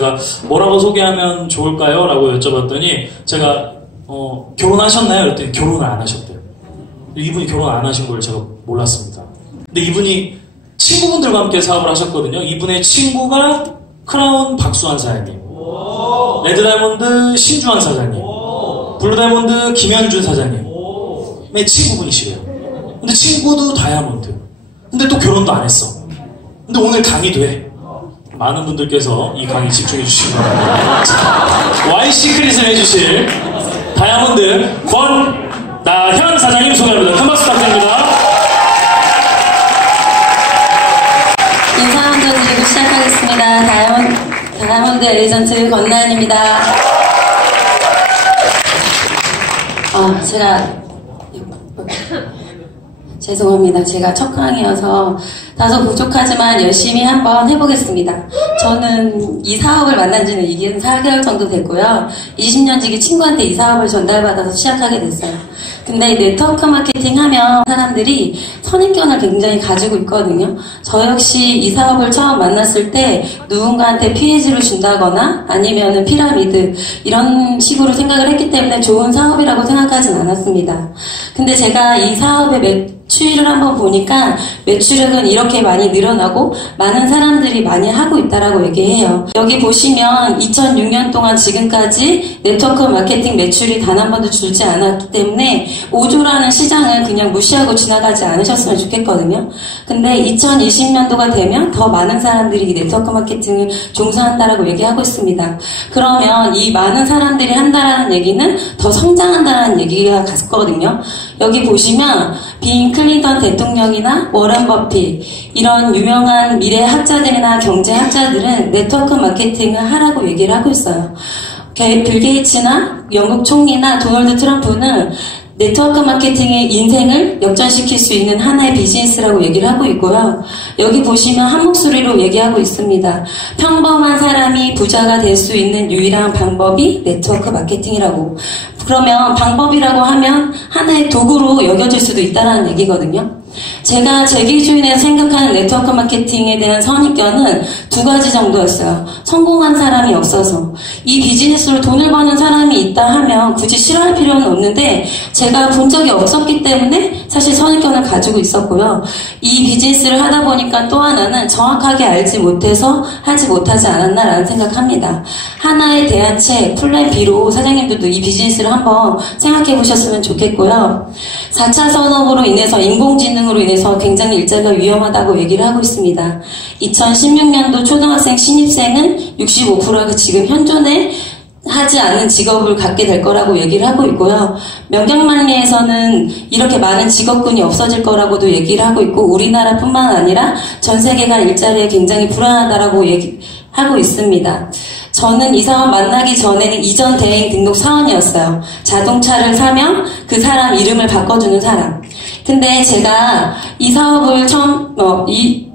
제가 뭐라고 소개하면 좋을까요? 라고 여쭤봤더니 제가 결혼하셨나요? 그랬더니 결혼을 안 하셨대요. 이분이 결혼 안 하신 걸 제가 몰랐습니다. 근데 이분이 친구분들과 함께 사업을 하셨거든요. 이분의 친구가 크라운 박수환 사장님, 레드다이몬드 신주환 사장님, 블루다이몬드 김현준 사장님의 친구분이시래요. 근데 친구도 다이아몬드. 근데 또 결혼도 안 했어. 근데 오늘 강의도 해. 많은 분들께서 이 강의 집중해 주시기 바랍니다. Y시크릿을 해주실 다이아몬드 권나현 사장님 소개합니다. 큰 박수 부탁드립니다. 인사 먼저 드리고 시작하겠습니다. 다이아몬드 에이전트 권나현입니다. 죄송합니다. 제가 첫 강의여서 다소 부족하지만 열심히 한번 해보겠습니다. 저는 이 사업을 만난 지는 2년 4개월 정도 됐고요. 20년 지기 친구한테 이 사업을 전달받아서 시작하게 됐어요. 근데 네트워크 마케팅 하면 사람들이 선입견을 굉장히 가지고 있거든요. 저 역시 이 사업을 처음 만났을 때 누군가한테 피해주를 준다거나 아니면은 피라미드 이런 식으로 생각을 했기 때문에 좋은 사업이라고 생각하진 않았습니다. 근데 제가 이 사업의 매출을 한번 보니까 매출액은 이렇게 많이 늘어나고 많은 사람들이 많이 하고 있다라고 얘기해요. 여기 보시면 2006년 동안 지금까지 네트워크 마케팅 매출이 단 한 번도 줄지 않았기 때문에 5조라는 시장은 그냥 무시하고 지나가지 않으셨으면 좋겠거든요. 근데 2020년도가 되면 더 많은 사람들이 이 네트워크 마케팅을 종사한다라고 얘기하고 있습니다. 그러면 이 많은 사람들이 한다라는 얘기는 더 성장한다라는 얘기가 같거든요. 여기 보시면 빈 클린턴 대통령이나 워런 버핏 이런 유명한 미래 학자들이나 경제 학자들은 네트워크 마케팅을 하라고 얘기를 하고 있어요. 빌 게이츠나 영국 총리나 도널드 트럼프는 네트워크 마케팅의 인생을 역전시킬 수 있는 하나의 비즈니스라고 얘기를 하고 있고요. 여기 보시면 한 목소리로 얘기하고 있습니다. 평범한 사람이 부자가 될 수 있는 유일한 방법이 네트워크 마케팅이라고. 그러면 방법이라고 하면 하나의 도구로 여겨질 수도 있다는 얘기거든요. 제가 제 기준에 생각하는 네트워크 마케팅에 대한 선입견은 두 가지 정도였어요. 성공한 사람이 없어서. 이 비즈니스로 돈을 버는 사람이 있다 하면 굳이 싫어할 필요는 없는데 제가 본 적이 없었기 때문에 사실 선입견을 가지고 있었고요. 이 비즈니스를 하다 보니까 또 하나는 정확하게 알지 못해서 하지 못하지 않았나라는 생각합니다. 하나의 대안책, 플랜 B로 사장님들도 이 비즈니스를 한번 생각해 보셨으면 좋겠고요. 4차 산업으로 인해서 인공지능으로 인해서 굉장히 일자리가 위험하다고 얘기를 하고 있습니다. 2016년도 초등학생 신입생은 65%가 지금 현존에 하지 않는 직업을 갖게 될 거라고 얘기를 하고 있고요. 명경만리에서는 이렇게 많은 직업군이 없어질 거라고도 얘기를 하고 있고 우리나라뿐만 아니라 전 세계가 일자리에 굉장히 불안하다라고 얘기하고 있습니다. 저는 이 사업 만나기 전에는 이전 대행 등록 사원이었어요. 자동차를 사면 그 사람 이름을 바꿔주는 사람. 근데 제가 이 사업을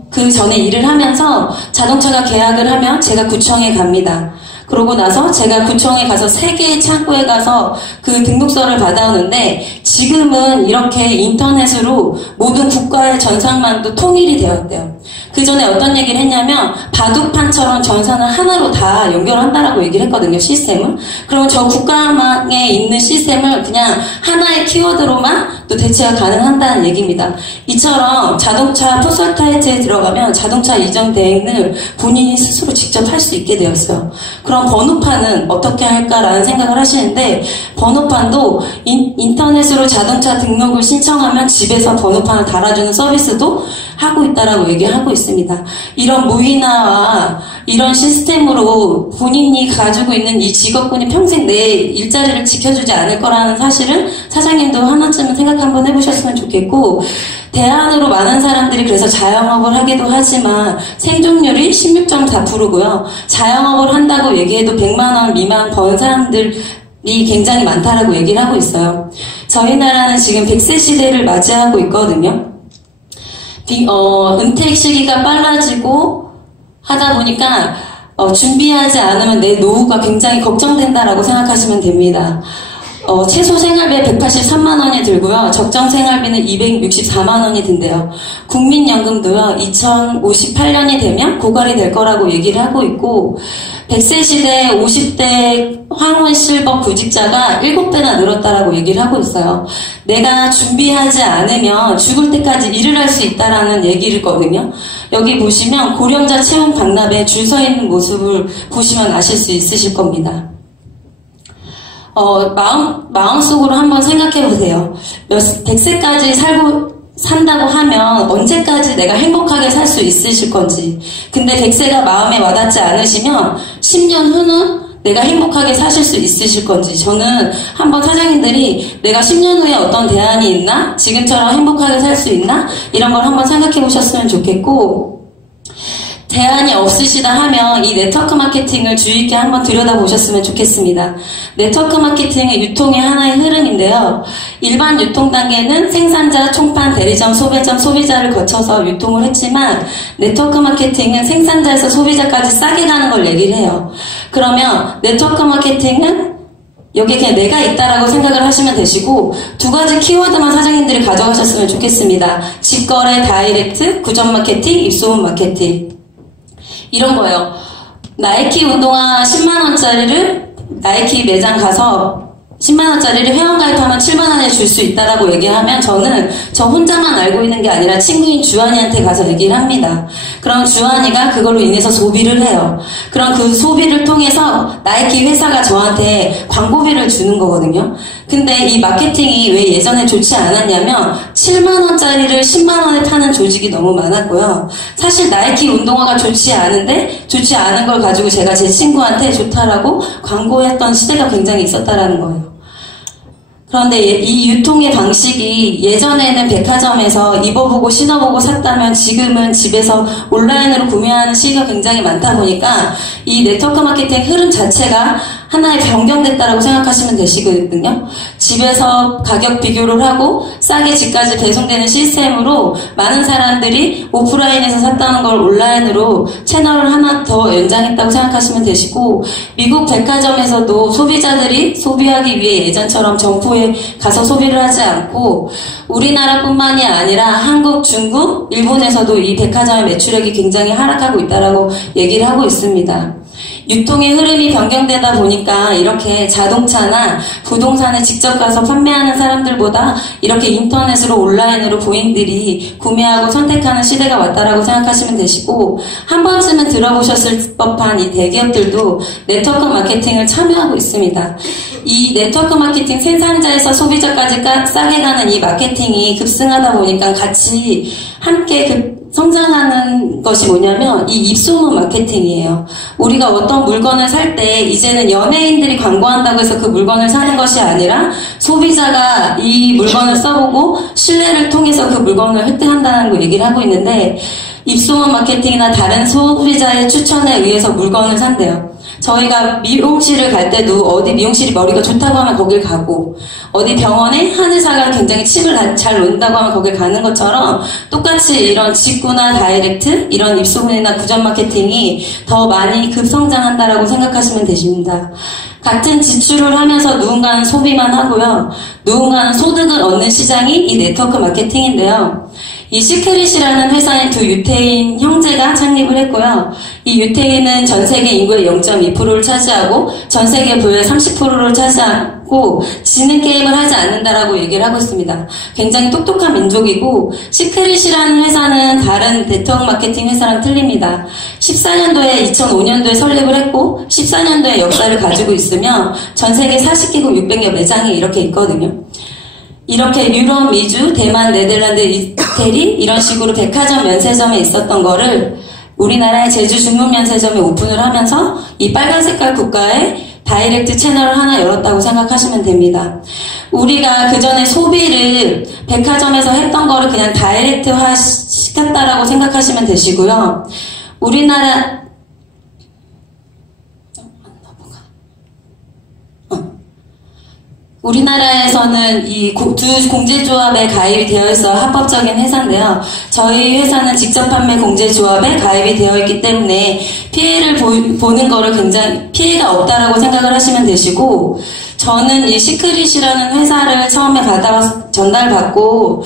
그 전에 일을 하면서 자동차가 계약을 하면 제가 구청에 갑니다. 그러고 나서 제가 구청에 가서 3개의 창구에 가서 그 등록서를 받아오는데 지금은 이렇게 인터넷으로 모든 국가의 전산망도 통일이 되었대요. 그 전에 어떤 얘기를 했냐면 바둑판처럼 전산을 하나로 다 연결한다라고 얘기를 했거든요. 시스템을. 그럼 저 국가망에 있는 시스템을 그냥 하나의 키워드로만 또 대체가 가능한다는 얘기입니다. 이처럼 자동차 포털 사이트에 들어가면 자동차 이전 대행을 본인이 스스로 직접 할 수 있게 되었어요. 그럼 번호판은 어떻게 할까라는 생각을 하시는데 번호판도 인터넷으로 자동차 등록을 신청하면 집에서 번호판을 달아주는 서비스도 하고 있다라고 얘기하고 있습니다. 이런 무인화와 이런 시스템으로 본인이 가지고 있는 이 직업군이 평생 내 일자리를 지켜주지 않을 거라는 사실은 사장님도 하나쯤은 생각 한번 해보셨으면 좋겠고 대안으로 많은 사람들이 그래서 자영업을 하기도 하지만 생존율이 16.4%고요. 자영업을 한다고 얘기해도 100만 원 미만 버는 사람들이 굉장히 많다라고 얘기를 하고 있어요. 저희 나라는 지금 100세 시대를 맞이하고 있거든요. 은퇴 시기가 빨라지고 하다 보니까 준비하지 않으면 내 노후가 굉장히 걱정된다라고 생각하시면 됩니다. 최소 생활비 183만 원이 들고요. 적정 생활비는 264만 원이 든대요. 국민연금도요. 2058년이 되면 고갈이 될 거라고 얘기를 하고 있고 100세 시대 50대 황혼 실버 구직자가 7배나 늘었다라고 얘기를 하고 있어요. 내가 준비하지 않으면 죽을 때까지 일을 할 수 있다라는 얘기를 거든요. 여기 보시면 고령자 채용 박람회에 줄 서 있는 모습을 보시면 아실 수 있으실 겁니다. 마음속으로 한번 생각해 보세요. 100세까지 산다고 하면 언제까지 내가 행복하게 살 수 있으실 건지. 근데 100세가 마음에 와닿지 않으시면 10년 후는 내가 행복하게 사실 수 있으실 건지. 저는 한번 사장님들이 내가 10년 후에 어떤 대안이 있나? 지금처럼 행복하게 살 수 있나? 이런 걸 한번 생각해 보셨으면 좋겠고, 대안이 없으시다 하면 이 네트워크 마케팅을 주의 있게 한번 들여다보셨으면 좋겠습니다. 네트워크 마케팅은 유통의 하나의 흐름인데요. 일반 유통 단계는 생산자, 총판, 대리점, 소매점, 소비자를 거쳐서 유통을 했지만 네트워크 마케팅은 생산자에서 소비자까지 싸게 가는 걸 얘기를 해요. 그러면 네트워크 마케팅은 여기에 그냥 내가 있다라고 생각을 하시면 되시고, 두 가지 키워드만 사장님들이 가져가셨으면 좋겠습니다. 직거래, 다이렉트, 구전 마케팅, 입소문 마케팅. 이런 거예요. 나이키 운동화 10만원짜리를 나이키 매장 가서 10만원짜리를 회원가입하면 7만원에 줄 수 있다라고 얘기하면 저는 저 혼자만 알고 있는 게 아니라 친구인 주한이한테 가서 얘기를 합니다. 그럼 주한이가 그걸로 인해서 소비를 해요. 그럼 그 소비를 통해서 나이키 회사가 저한테 광고비를 주는 거거든요. 근데 이 마케팅이 왜 예전에 좋지 않았냐면 7만원짜리를 10만원에 파는 조직이 너무 많았고요. 사실 나이키 운동화가 좋지 않은데 좋지 않은 걸 가지고 제가 제 친구한테 좋다라고 광고했던 시대가 굉장히 있었다라는 거예요. 그런데 이 유통의 방식이 예전에는 백화점에서 입어보고 신어보고 샀다면 지금은 집에서 온라인으로 구매하는 시기가 굉장히 많다 보니까 이 네트워크 마케팅 흐름 자체가 하나의 변경됐다라고 생각하시면 되시거든요. 집에서 가격 비교를 하고 싸게 집까지 배송되는 시스템으로 많은 사람들이 오프라인에서 샀다는 걸 온라인으로 채널을 하나 더 연장했다고 생각하시면 되시고, 미국 백화점에서도 소비자들이 소비하기 위해 예전처럼 점포에 가서 소비를 하지 않고 우리나라뿐만이 아니라 한국, 중국, 일본에서도 이 백화점의 매출액이 굉장히 하락하고 있다라고 얘기를 하고 있습니다. 유통의 흐름이 변경되다 보니까 이렇게 자동차나 부동산에 직접 가서 판매하는 사람들보다 이렇게 인터넷으로 온라인으로 고객들이 구매하고 선택하는 시대가 왔다라고 생각하시면 되시고, 한 번쯤은 들어보셨을 법한 이 대기업들도 네트워크 마케팅을 참여하고 있습니다. 이 네트워크 마케팅 생산자에서 소비자까지 싸게 가는 이 마케팅이 급승하다 보니까 같이 함께 성장하는 것이 뭐냐면 이 입소문 마케팅이에요. 우리가 어떤 물건을 살 때 이제는 연예인들이 광고한다고 해서 그 물건을 사는 것이 아니라 소비자가 이 물건을 써보고 신뢰를 통해서 그 물건을 획득한다는 걸 얘기를 하고 있는데, 입소문 마케팅이나 다른 소비자의 추천에 의해서 물건을 산대요. 저희가 미용실을 갈 때도 어디 미용실이 머리가 좋다고 하면 거길 가고, 어디 병원에 한의사가 굉장히 침을 잘 놓는다고 하면 거길 가는 것처럼 똑같이 이런 직구나 다이렉트, 이런 입소문이나 구전 마케팅이 더 많이 급성장한다라고 생각하시면 되십니다. 같은 지출을 하면서 누군가는 소비만 하고요. 누군가는 소득을 얻는 시장이 이 네트워크 마케팅인데요. 이 시크릿이라는 회사의 두 유태인 형제가 창립을 했고요. 이 유태인은 전 세계 인구의 0.2%를 차지하고 전 세계 부의 30%를 차지하고 지능 게임을 하지 않는다라고 얘기를 하고 있습니다. 굉장히 똑똑한 민족이고, 시크릿이라는 회사는 다른 네트워크 마케팅 회사랑 틀립니다. 14년도에 2005년도에 설립을 했고 14년도에 역사를 가지고 있으며 전 세계 40개국 600여 매장이 이렇게 있거든요. 이렇게 유럽, 미주, 대만, 네덜란드, 이태리 이런 식으로 백화점 면세점에 있었던 거를 우리나라의 제주 중문 면세점에 오픈을 하면서 이 빨간 색깔 국가에 다이렉트 채널을 하나 열었다고 생각하시면 됩니다. 우리가 그 전에 소비를 백화점에서 했던 거를 그냥 다이렉트화 시켰다라고 생각하시면 되시고요. 우리나라에서는 이 두 공제조합에 가입이 되어 있어 합법적인 회사인데요. 저희 회사는 직접 판매 공제조합에 가입이 되어 있기 때문에 피해를 보는 거를 굉장히 피해가 없다라고 생각을 하시면 되시고, 저는 이 시크릿이라는 회사를 처음에 전달받고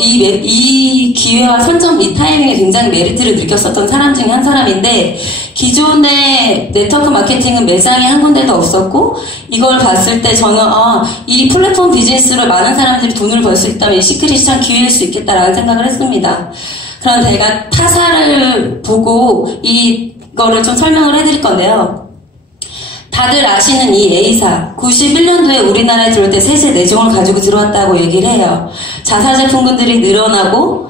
이 기회와 선점 이 타이밍에 굉장히 메리트를 느꼈었던 사람 중에 한 사람인데, 기존의 네트워크 마케팅은 매장이 한 군데도 없었고, 이걸 봤을 때 저는 이 플랫폼 비즈니스로 많은 사람들이 돈을 벌 수 있다면 이 시크릿이 참 기회일 수 있겠다라는 생각을 했습니다. 그럼 제가 타사를 보고 이거를 좀 설명을 해드릴 건데요. 다들 아시는 이 A사, 91년도에 우리나라에 들어올 때 세제 4종을 가지고 들어왔다고 얘기를 해요. 자사제품군들이 늘어나고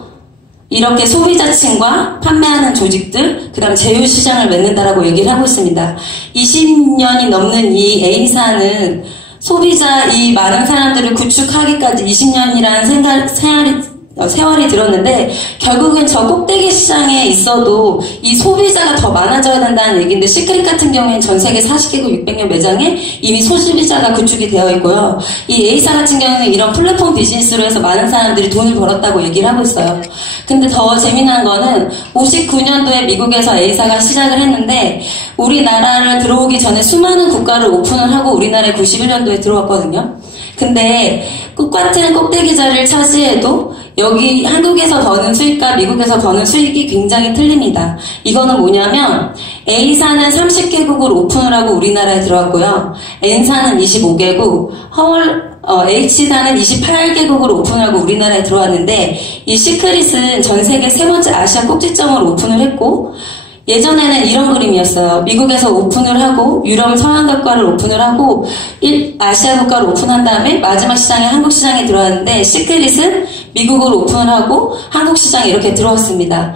이렇게 소비자층과 판매하는 조직들, 그 다음 제휴시장을 맺는다라고 얘기를 하고 있습니다. 20년이 넘는 이 A사는 소비자 이 많은 사람들을 구축하기까지 20년이라는 세월이 들었는데, 결국엔 저 꼭대기 시장에 있어도 이 소비자가 더 많아져야 된다는 얘기인데, 시크릿 같은 경우에는 전 세계 40개국 600여 매장에 이미 소비자가 구축이 되어 있고요. 이 A사 같은 경우는 이런 플랫폼 비즈니스로 해서 많은 사람들이 돈을 벌었다고 얘기를 하고 있어요. 근데 더 재미난 거는 59년도에 미국에서 A사가 시작을 했는데, 우리나라를 들어오기 전에 수많은 국가를 오픈을 하고 우리나라에 91년도에 들어왔거든요. 근데 똑같은 꼭대기 자리를 차지해도 여기 한국에서 버는 수익과 미국에서 버는 수익이 굉장히 틀립니다. 이거는 뭐냐면 A사는 30개국을 오픈을 하고 우리나라에 들어왔고요. N사는 25개국, H사는 28개국을 오픈하고 우리나라에 들어왔는데, 이 시크릿은 전 세계 세 번째 아시아 꼭지점으로 오픈을 했고, 예전에는 이런 그림이었어요. 미국에서 오픈을 하고 유럽 서양 국가를 오픈을 하고 아시아 국가를 오픈한 다음에 마지막 시장에 한국 시장에 들어왔는데, 시크릿은 미국으로 오픈을 하고 한국 시장에 이렇게 들어왔습니다.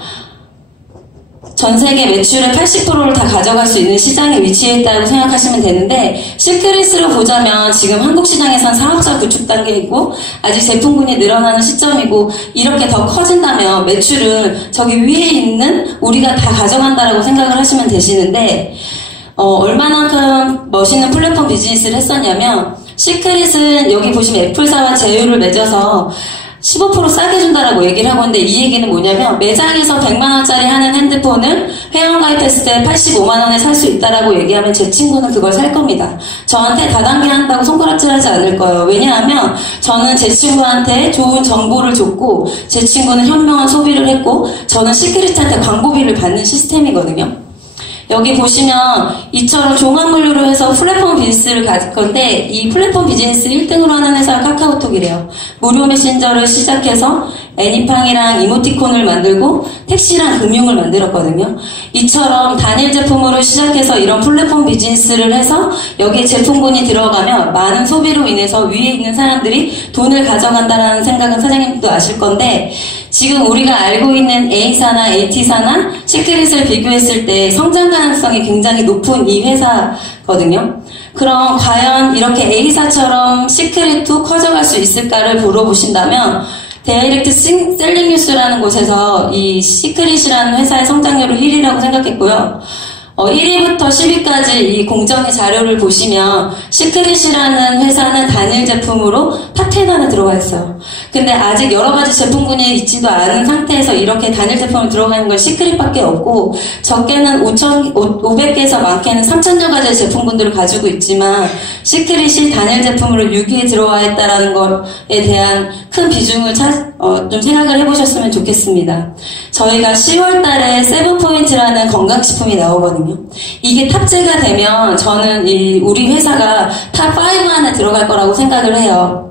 전 세계 매출의 80%를 다 가져갈 수 있는 시장에 위치해 있다고 생각하시면 되는데, 시크릿으로 보자면 지금 한국 시장에선 사업자 구축 단계이고 아직 제품군이 늘어나는 시점이고, 이렇게 더 커진다면 매출은 저기 위에 있는 우리가 다 가져간다라고 생각을 하시면 되시는데, 얼마만큼 멋있는 플랫폼 비즈니스를 했었냐면, 시크릿은 여기 보시면 애플사와 제휴를 맺어서 15% 싸게 준다라고 얘기를 하고 있는데, 이 얘기는 뭐냐면 매장에서 100만원짜리 하는 핸드폰을 회원가입했을 때 85만원에 살 수 있다라고 얘기하면 제 친구는 그걸 살 겁니다. 저한테 다단계 한다고 손가락질하지 않을 거예요. 왜냐하면 저는 제 친구한테 좋은 정보를 줬고 제 친구는 현명한 소비를 했고 저는 시크릿한테 광고비를 받는 시스템이거든요. 여기 보시면 이처럼 종합물류로 해서 플랫폼 비즈니스를 가질 건데, 이 플랫폼 비즈니스 1등으로 하는 회사가 카카오톡이래요. 무료 메신저를 시작해서 애니팡이랑 이모티콘을 만들고 택시랑 금융을 만들었거든요. 이처럼 단일 제품으로 시작해서 이런 플랫폼 비즈니스를 해서 여기에 제품군이 들어가면 많은 소비로 인해서 위에 있는 사람들이 돈을 가져간다는 생각은 사장님도 아실 건데, 지금 우리가 알고 있는 A사나 AT사나 시크릿을 비교했을 때 성장 가능성이 굉장히 높은 이 회사거든요. 그럼 과연 이렇게 A사처럼 시크릿도 커져갈 수 있을까를 물어보신다면, 데이렉트 셀링 뉴스라는 곳에서 이 시크릿이라는 회사의 성장률을 1위라고 생각했고요. 1위부터 10위까지 이 공정의 자료를 보시면 시크릿이라는 회사는 단일 제품으로 탑10 안에 들어가 있어요. 근데 아직 여러 가지 제품군이 있지도 않은 상태에서 이렇게 단일 제품을 들어가는 건 시크릿밖에 없고, 적게는 500개에서 많게는 3,000여 가지의 제품군들을 가지고 있지만 시크릿이 단일 제품으로 6위에 들어와 있다는 것에 대한 큰 비중을 좀 생각을 해보셨으면 좋겠습니다. 저희가 10월 달에 세븐포인트라는 건강식품이 나오거든요. 이게 탑재가 되면 저는 우리 회사가 탑5 안에 들어갈 거라고 생각을 해요.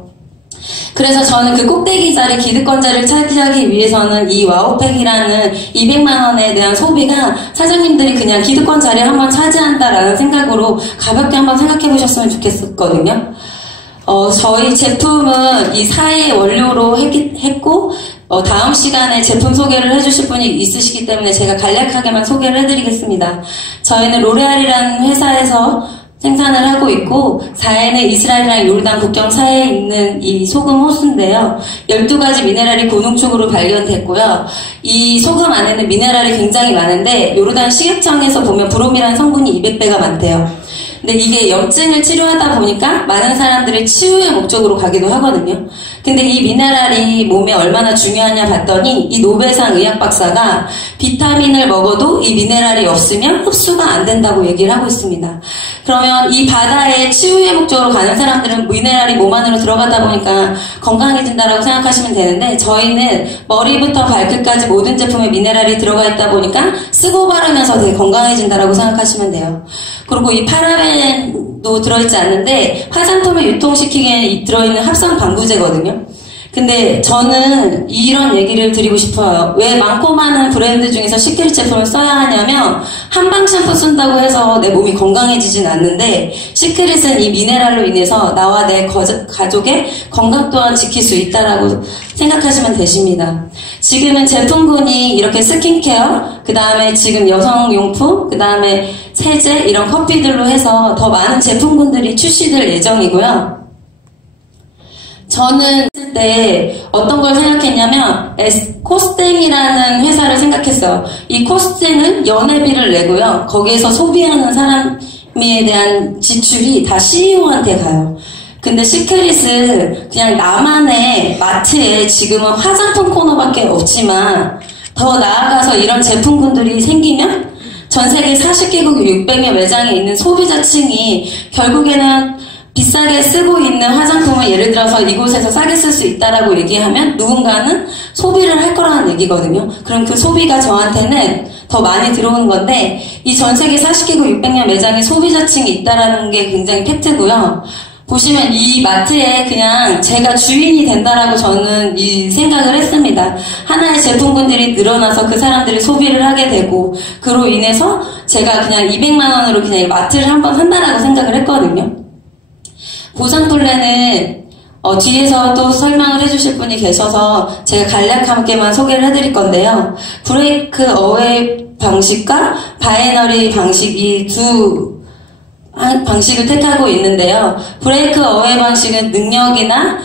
그래서 저는 그 꼭대기 자리 기득권자를 차지하기 위해서는 이 와우팩이라는 200만원에 대한 소비가 사장님들이 그냥 기득권 자리를 한번 차지한다라는 생각으로 가볍게 한번 생각해 보셨으면 좋겠었거든요. 저희 제품은 이 사의 원료로 했고, 다음 시간에 제품 소개를 해주실 분이 있으시기 때문에 제가 간략하게만 소개를 해드리겠습니다. 저희는 로레알이라는 회사에서 생산을 하고 있고, 사해는 이스라엘이랑 요르단 국경 사이에 있는 이 소금 호수인데요. 12가지 미네랄이 고농축으로 발견됐고요. 이 소금 안에는 미네랄이 굉장히 많은데 요르단 식약청에서 보면 브롬이라는 성분이 200배가 많대요. 근데 근데 이게 염증을 치료하다 보니까 많은 사람들이 치유의 목적으로 가기도 하거든요. 근데 이 미네랄이 몸에 얼마나 중요하냐 봤더니 이 노벨상 의학 박사가 비타민을 먹어도 이 미네랄이 없으면 흡수가 안 된다고 얘기를 하고 있습니다. 그러면 이 바다에 치유의 목적으로 가는 사람들은 미네랄이 몸 안으로 들어가다 보니까 건강해진다라고 생각하시면 되는데, 저희는 머리부터 발끝까지 모든 제품에 미네랄이 들어가 있다 보니까 쓰고 바르면서 되게 건강해진다라고 생각하시면 돼요. 그리고 이 파라벤도 들어있지 않는데 화장품을 유통시키기에 들어있는 합성 방부제거든요. 근데 저는 이런 얘기를 드리고 싶어요. 왜 많고 많은 브랜드 중에서 시크릿 제품을 써야 하냐면, 한방 샴푸 쓴다고 해서 내 몸이 건강해지진 않는데, 시크릿은 이 미네랄로 인해서 나와 내 가족의 건강 또한 지킬 수 있다라고 생각하시면 되십니다. 지금은 제품군이 이렇게 스킨케어, 그 다음에 지금 여성용품, 그 다음에 세제, 이런 커피들로 해서 더 많은 제품군들이 출시될 예정이고요. 저는 했을 때 어떤 걸 생각했냐면 코스땡이라는 회사를 생각했어요. 이 코스땡은 연회비를 내고요. 거기에서 소비하는 사람에 대한 지출이 다 CEO한테 가요. 근데 시크릿은 그냥 나만의 마트에 지금은 화장품 코너밖에 없지만, 더 나아가서 이런 제품군들이 생기면 전 세계 40개국 600여 매장에 있는 소비자층이 결국에는 비싸게 쓰고 있는 화장품을 예를 들어서 이곳에서 싸게 쓸 수 있다라고 얘기하면 누군가는 소비를 할 거라는 얘기거든요. 그럼 그 소비가 저한테는 더 많이 들어오는 건데, 이 전 세계 40개국 600여 매장에 소비자층이 있다라는 게 굉장히 팩트고요. 보시면 이 마트에 그냥 제가 주인이 된다라고 저는 이 생각을 했습니다. 하나의 제품군들이 늘어나서 그 사람들이 소비를 하게 되고, 그로 인해서 제가 그냥 200만 원으로 그냥 이 마트를 한번 산다라고 생각을 했거든요. 보상플랜은 뒤에서 또 설명을 해주실 분이 계셔서 제가 간략하게만 소개를 해드릴 건데요. 브레이크 어웨이 방식과 바이너리 방식이 두 방식을 택하고 있는데요. 브레이크 어웨이 방식은 능력이나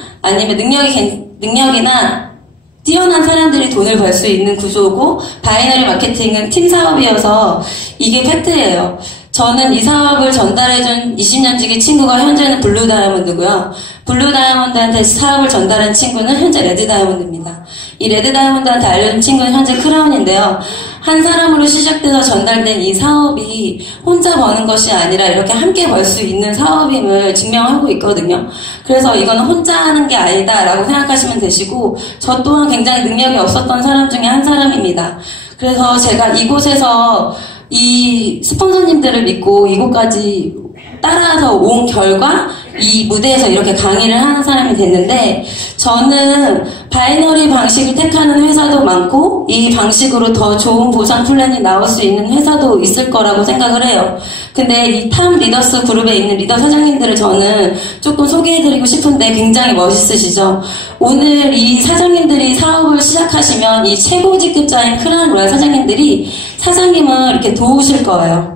뛰어난 사람들이 돈을 벌 수 있는 구조고, 바이너리 마케팅은 팀 사업이어서 이게 팩트예요. 저는 이 사업을 전달해준 20년지기 친구가 현재는 블루 다이아몬드고요. 블루 다이아몬드한테 사업을 전달한 친구는 현재 레드 다이아몬드입니다. 이 레드 다이아몬드한테 알려준 친구는 현재 크라운인데요. 한 사람으로 시작돼서 전달된 이 사업이 혼자 버는 것이 아니라 이렇게 함께 벌 수 있는 사업임을 증명하고 있거든요. 그래서 이거는 혼자 하는 게 아니다라고 생각하시면 되시고, 저 또한 굉장히 능력이 없었던 사람 중에 한 사람입니다. 그래서 제가 이곳에서 이 스폰서님들을 믿고 이곳까지 따라서 온 결과 이 무대에서 이렇게 강의를 하는 사람이 됐는데, 저는 바이너리 방식을 택하는 회사도 많고 이 방식으로 더 좋은 보상 플랜이 나올 수 있는 회사도 있을 거라고 생각을 해요. 근데 이 탑 리더스 그룹에 있는 리더 사장님들을 저는 조금 소개해드리고 싶은데, 굉장히 멋있으시죠? 오늘 이 사장님들이 사업을 시작하시면 이 최고 직급자인 크라운 로얄 사장님들이 사장님을 이렇게 도우실 거예요.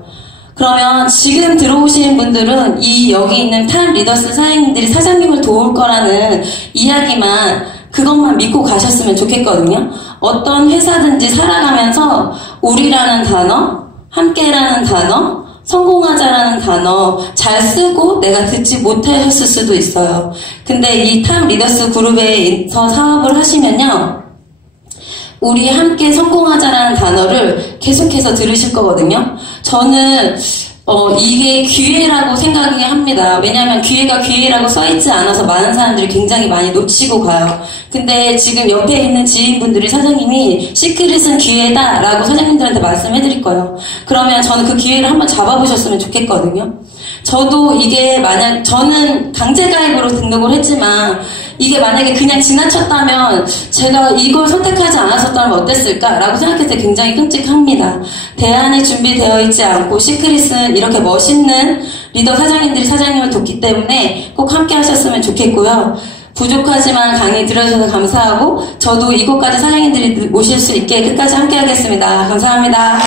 그러면 지금 들어오시는 분들은 이 여기 있는 탑 리더스 사장님들이 사장님을 도울 거라는 이야기만, 그것만 믿고 가셨으면 좋겠거든요. 어떤 회사든지 살아가면서 우리라는 단어, 함께라는 단어, 성공하자라는 단어 잘 쓰고 내가 듣지 못하셨을 수도 있어요. 근데 이 탑 리더스 그룹에서 사업을 하시면요, 우리 함께 성공하자라는 단어를 계속해서 들으실 거거든요. 저는 이게 기회라고 생각이 합니다. 왜냐하면 기회라고 써있지 않아서 많은 사람들이 굉장히 많이 놓치고 가요. 근데 지금 옆에 있는 지인분들이 사장님이 시크릿은 기회다라고 사장님들한테 말씀해드릴 거예요. 그러면 저는 그 기회를 한번 잡아보셨으면 좋겠거든요. 저도 이게 만약 저는 강제가입으로 등록을 했지만, 이게 만약에 그냥 지나쳤다면 제가 이걸 선택하지 않았었다면 어땠을까라고 생각했을 때 굉장히 끔찍합니다. 대안이 준비되어 있지 않고 시크릿은 이렇게 멋있는 리더 사장님들이 사장님을 돕기 때문에 꼭 함께 하셨으면 좋겠고요. 부족하지만 강의 들어주셔서 감사하고, 저도 이곳까지 사장님들이 모실 수 있게 끝까지 함께 하겠습니다. 감사합니다.